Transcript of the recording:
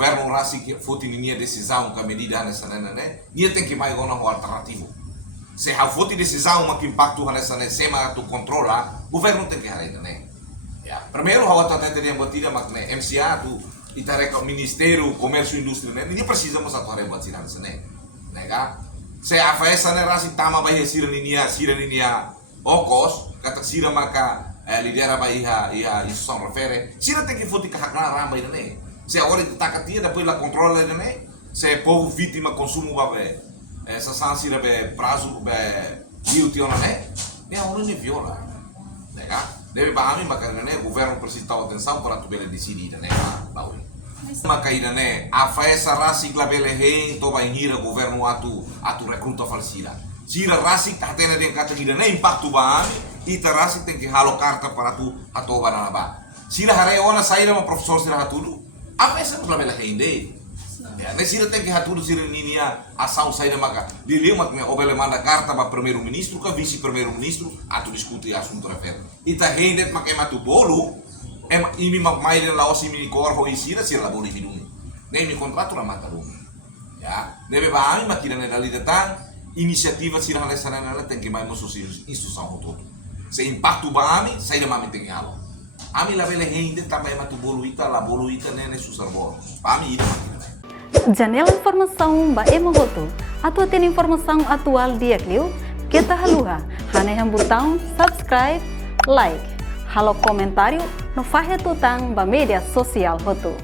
governo rasi que foto ninha decisão com a medida nessa né nia tem que mais uma alternativa se a foto decisão uma que impacto nessa né se mas tu controla governo tem que haver né ya primeiro a outra tem que batida mas né MCA tu itareka Ministério Comércio e Indústria né ninguém precisa mas atuar batida nessa né nega se a festa né rasi tama vai sira ninia okos kata sira maka lidera bahia isso são refere sira tem que foto que hakna ramba né se agora está catia depois la controla né se povo vítima consumo babe essa sanção be prazo be beauty ona né é uma não viola nega deve bahami maka né governo precisa dar atenção para tu bela decidir né baú maka ida né a festa rasi glabele hein to vai hira governo atu recruta falsida sira rasi tatena den kata ida né impacto bahami ita rasi tem que halo carta para tu atau banaba sira hareona saíra uma professor sira tudo apa essa não bela ainda ya nesira tem que haturu sira ninia ação saída maka diliu mak me obele manda carta para primeiro ministro ka vice primeiro ministro atu discutir assunto refer ita hendet mak ematu bolu imi mak maiden la osi mini korho isira sira la boli hidung nem mi contrato la mata dum ya deve ba ami makina ne dali datang inisiativa sira hale sanana tem que mais moço instrução todo se impacto ba ami saída mami tem que halo ami la bele hende também matu bolu ita la bolu ita nene susarbor ami ida Janela informação ba emogoto atau tem informação atual dia Clio kita haluha hane yang botão subscribe like halo comentário no fahe tutang ba media sosial hoto